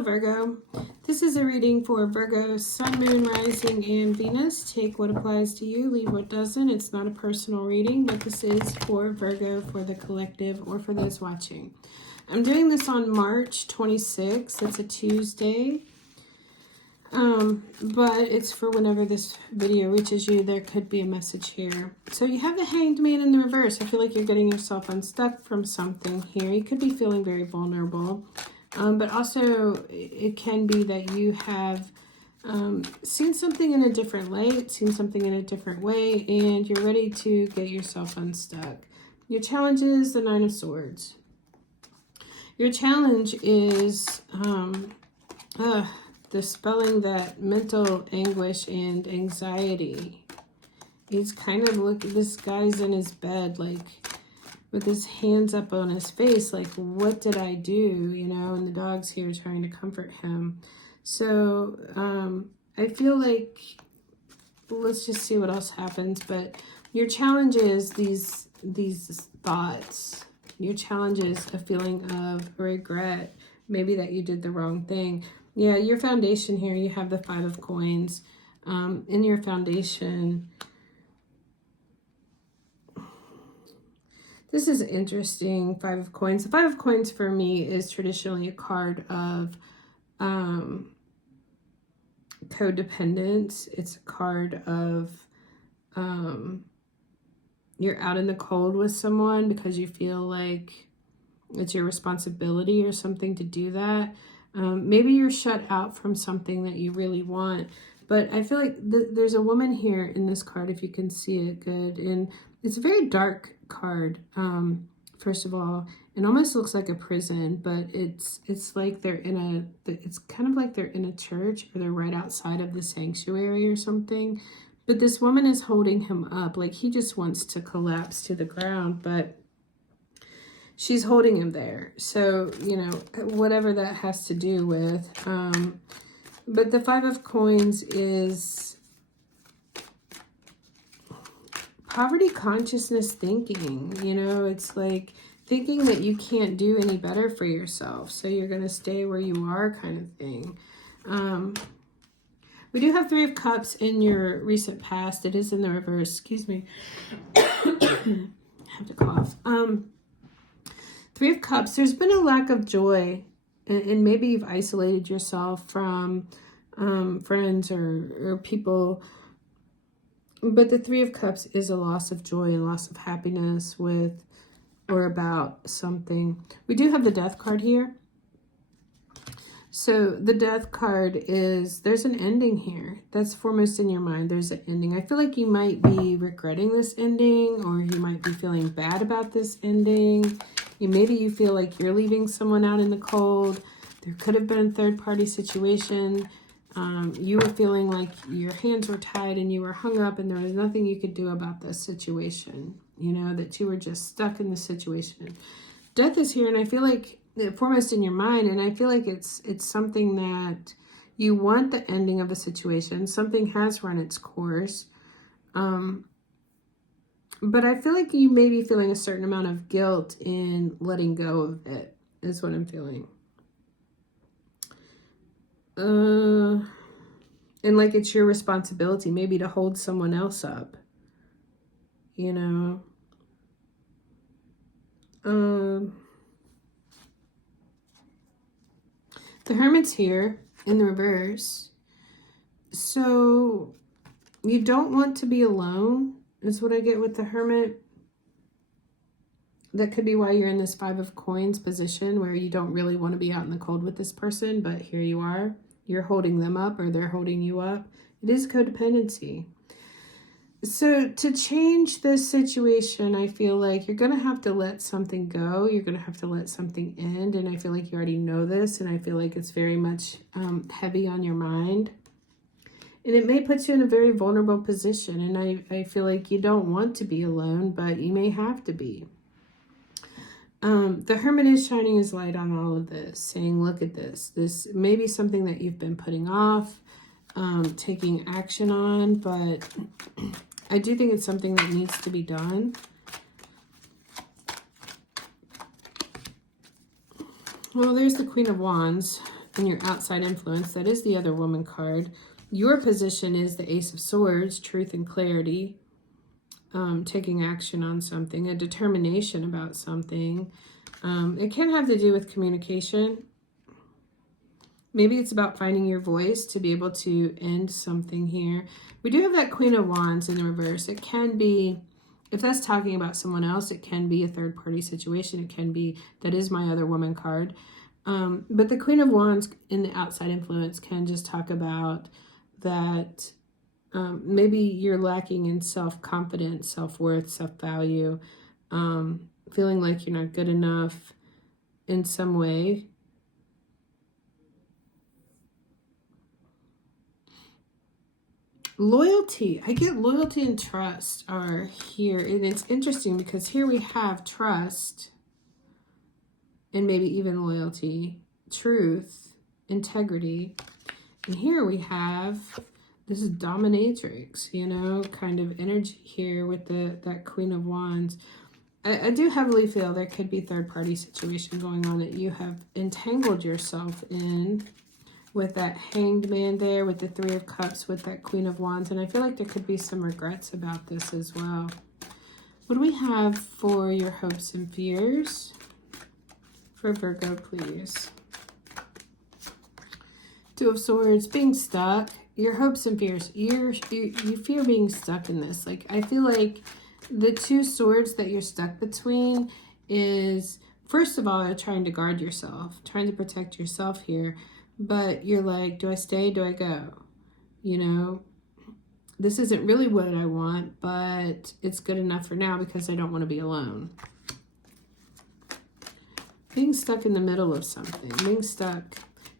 Hello, Virgo. This is a reading for Virgo, Sun, Moon, Rising, and Venus. Take what applies to you, leave what doesn't. It's not a personal reading, but this is for Virgo, for the collective, or for those watching. I'm doing this on March 26th. It's a Tuesday. But it's for whenever this video reaches you. There could be a message here. So you have the Hanged Man in the reverse. I feel like you're getting yourself unstuck from something here. You could be feeling very vulnerable. But also it can be that you have seen something in a different light, seen something in a different way, and you're ready to get yourself unstuck. Your challenge is the Nine of Swords. Your challenge is dispelling that mental anguish and anxiety. He's kind of looking, this guy's in his bed, like, with his hands up on his face, like, what did I do? You know, and the dog's here trying to comfort him. So, I feel like, let's just see what else happens. But your challenge is these thoughts. Your challenge is a feeling of regret, maybe that you did the wrong thing. Yeah, your foundation here, you have the Five of Coins. In your foundation, this is interesting, Five of Coins. The Five of Coins for me is traditionally a card of codependence. It's a card of you're out in the cold with someone because you feel like it's your responsibility or something to do that. Maybe you're shut out from something that you really want. But I feel like there's a woman here in this card, if you can see it good. And it's a very dark card, first of all. It almost looks like a prison, but it's like they're in it's kind of like they're in a church, or they're right outside of the sanctuary or something. But this woman is holding him up, like he just wants to collapse to the ground, but she's holding him there. So, you know, whatever that has to do with. But the Five of Coins is poverty consciousness thinking. You know, it's like thinking that you can't do any better for yourself, so you're going to stay where you are, kind of thing. We do have Three of Cups in your recent past. It is in the reverse. Excuse me. I have to cough. Three of Cups, there's been a lack of joy, and maybe you've isolated yourself from friends or people. But the Three of Cups is a loss of joy and loss of happiness with or about something. We do have the Death card here. So the Death card is, there's an ending here. That's foremost in your mind. There's an ending. I feel like you might be regretting this ending, or you might be feeling bad about this ending. Maybe you feel like you're leaving someone out in the cold. There could have been a third-party situation. You were feeling like your hands were tied and you were hung up and there was nothing you could do about this situation. You know, that you were just stuck in the situation. Death is here, and I feel like foremost in your mind, and I feel like it's something that you want the ending of a situation. Something has run its course. But I feel like you may be feeling a certain amount of guilt in letting go of it, is what I'm feeling. And like it's your responsibility maybe to hold someone else up, you know. The Hermit's here in the reverse. So you don't want to be alone, is what I get with the Hermit. That could be why you're in this Five of Coins position, where you don't really want to be out in the cold with this person, but here you are. You're holding them up, or they're holding you up. It is codependency. So to change this situation, I feel like you're going to have to let something go. You're going to have to let something end. And I feel like you already know this. And I feel like it's very much heavy on your mind. And it may put you in a very vulnerable position. And I feel like you don't want to be alone, but you may have to be. The Hermit is shining his light on all of this, saying, look at this. This may be something that you've been putting off, taking action on, but I do think it's something that needs to be done. Well, there's the Queen of Wands. and your outside influence, that is the other woman card. Your position is the Ace of Swords, truth and clarity, taking action on something, a determination about something. It can have to do with communication. Maybe it's about finding your voice to be able to end something here. We do have that Queen of Wands in the reverse. It can be, if that's talking about someone else, it can be a third-party situation. It can be, that is my other woman card. But the Queen of Wands in the outside influence can just talk about that maybe you're lacking in self-confidence, self-worth, self-value, feeling like you're not good enough in some way. Loyalty. I get loyalty and trust are here. And it's interesting because here we have trust and maybe even loyalty, truth, integrity. And here we have, this is dominatrix, you know, kind of energy here with that Queen of Wands. I do heavily feel there could be third-party situation going on that you have entangled yourself in, with that Hanged Man there, with the Three of Cups, with that Queen of Wands. And I feel like there could be some regrets about this as well. What do we have for your hopes and fears? For Virgo, please. Two of Swords, being stuck. Your hopes and fears. You fear being stuck in this. Like, I feel like the two swords that you're stuck between is, first of all, trying to guard yourself, trying to protect yourself here. But you're like, do I stay? Do I go? You know, this isn't really what I want, but it's good enough for now because I don't want to be alone. Being stuck in the middle of something. Being stuck.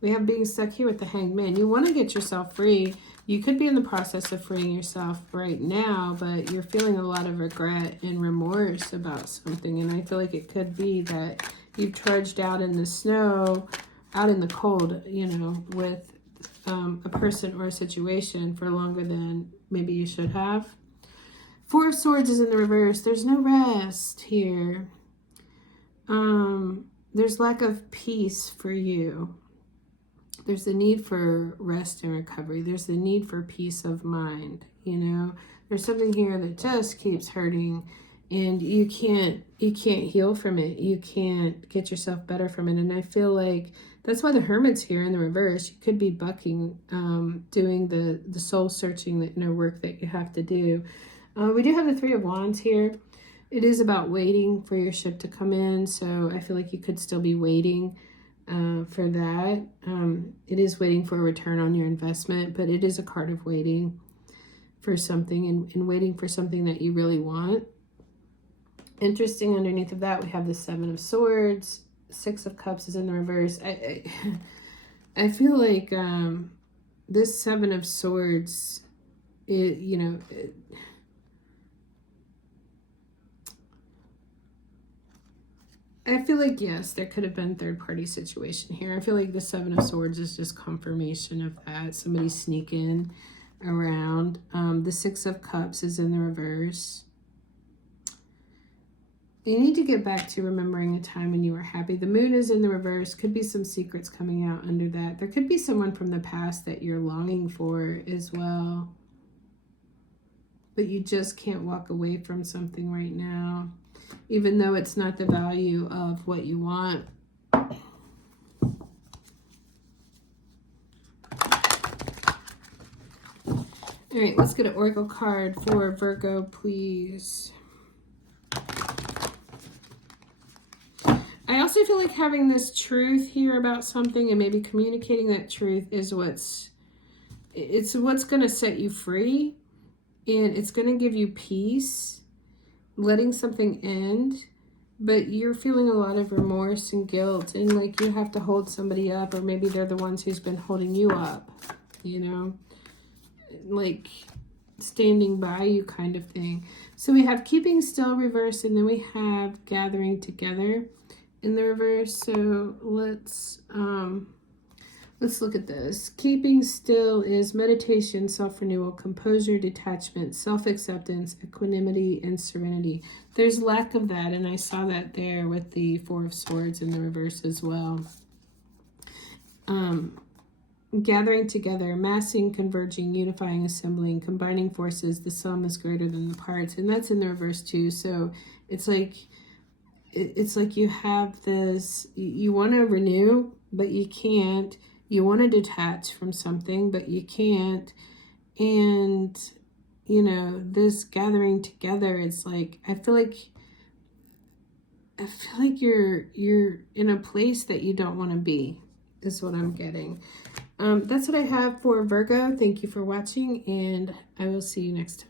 We have being stuck here with the Hanged Man. You want to get yourself free. You could be in the process of freeing yourself right now, but you're feeling a lot of regret and remorse about something. And I feel like it could be that you've trudged out in the snow, out in the cold, you know, with a person or a situation for longer than maybe you should have. Four of Swords is in the reverse. There's no rest here. There's lack of peace for you. There's the need for rest and recovery. There's the need for peace of mind, you know. There's something here that just keeps hurting, and you can't heal from it. You can't get yourself better from it. And I feel like that's why the Hermit's here in the reverse. You could be bucking, doing the soul searching, the inner work that you have to do. We do have the Three of Wands here. It is about waiting for your ship to come in. So I feel like you could still be waiting for that. It is waiting for a return on your investment, but it is a card of waiting for something and waiting for something that you really want. Interesting, underneath of that, we have the Seven of Swords. Six of Cups is in the reverse. I feel like this Seven of Swords, I feel like, yes, there could have been third-party situation here. I feel like the Seven of Swords is just confirmation of that. Somebody sneaking around. The Six of Cups is in the reverse. You need to get back to remembering a time when you were happy. The Moon is in the reverse. Could be some secrets coming out under that. There could be someone from the past that you're longing for as well. But you just can't walk away from something right now, even though it's not the value of what you want. All right, let's get an oracle card for Virgo, please. I also feel like having this truth here about something and maybe communicating that truth is what's going to set you free, and it's going to give you peace, letting something end, but you're feeling a lot of remorse and guilt, and like you have to hold somebody up, or maybe they're the ones who's been holding you up, you know, like standing by you kind of thing. So we have keeping still reverse, and then we have gathering together in the reverse. So let's look at this. Keeping still is meditation, self-renewal, composure, detachment, self-acceptance, equanimity, and serenity. There's lack of that, and I saw that there with the Four of Swords in the reverse as well. gathering together, massing, converging, unifying, assembling, combining forces. The sum is greater than the parts, and that's in the reverse too. So it's like you have this, you want to renew, but you can't. You want to detach from something, but you can't. And you know, this gathering together, it's like I feel like you're in a place that you don't want to be, is what I'm getting. That's what I have for Virgo. Thank you for watching, and I will see you next time.